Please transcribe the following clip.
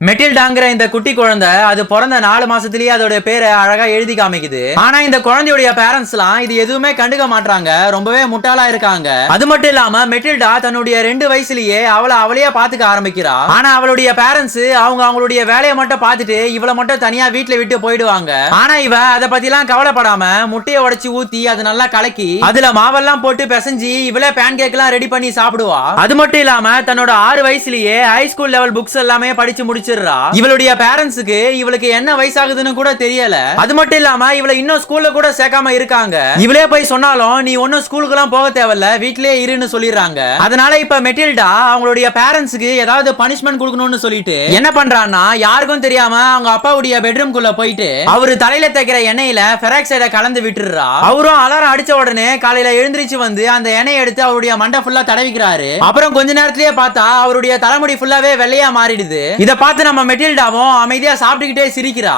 மெட்டில்டாங்கிற இந்த குட்டி குழந்தை அது பிறந்த 4 மாசத்திலேயே அதோட பேரை அழகா எழுதி காமிக்குது. ஆனா இந்த குழந்தையுடைய பேரண்ட்ஸ் எல்லாம் இது எதுவுமே கண்டுக்க மாட்டாங்க, ரொம்பவே முட்டாளா இருக்காங்க. அது மட்டும் இல்லாம மெட்டில்டா தன்னுடைய 2 வயசுலயே அவளையே பாத்துக்க ஆரம்பிக்கிறா. ஆனா அவளுடைய பேரண்ட்ஸ் அவங்களுடைய வேலையை மட்டும் பார்த்துட்டு இவளை மட்டும் தனியா வீட்டுல விட்டு போயிடுவாங்க. ஆனா இவ அதை பத்தி எல்லாம் கவலைப்படாம முட்டையை உடைச்சு ஊத்தி அது நல்லா கலக்கி அதுல மாவெல்லாம் போட்டு பிசைஞ்சு இவளே பேன் கேக் எல்லாம் ரெடி பண்ணி சாப்பிடுவா. அது மட்டும் இல்லாம தன்னோட 6 வயசுலயே ஹைஸ்கூல் லெவல் புக்ஸ் எல்லாமே படிச்சு முடிச்சு இவளுடைய பேரண்ட்ஸ்க்கு இவளுக்கு என்ன வயசாகுதுன்னு கூட தெரியல. அது மட்டும் இல்லாம இவளை இன்னும் ஸ்கூல்ல கூட சேர்க்காம இருக்காங்க. இவளே போய் சொன்னாலும் நீ ஒன்னும் ஸ்கூலுக்குலாம் போக தேவையில்ல, வீட்லயே இருன்னு சொல்லிடுறாங்க. அதனால இப்ப மெட்டில்டா அவங்களுடைய பேரண்ட்ஸ்க்கு ஏதாவது பனிஷ்மெண்ட் கொடுக்கணும்னு சொல்லிட்டு என்ன பண்றான்னா யாருக்கும் தெரியாம அவங்க அப்பாவுடைய பெட்ரூம்குள்ள போயிட்டு அவரு தலையில தைக்கிற எண்ணெயில பெராக்சைட கலந்து விட்டுறா. அவரும் அலாரம் அடிச்ச உடனே காலையில எழுந்திருச்சு வந்து அந்த எண்ணெயை எடுத்து அவருடைய மண்டை ஃபுல்லா தடவிக்கிறாரு. அப்புறம் கொஞ்ச நேரத்திலேயே பார்த்தா அவருடைய தலைமுடி ஃபுல்லாவே வெள்ளையா மாறிடுது. இத பார்த்து நம்ம மெட்டில்டாவும் அமைதியா சாப்பிட்டுக்கிட்டே சிரிக்கிறா.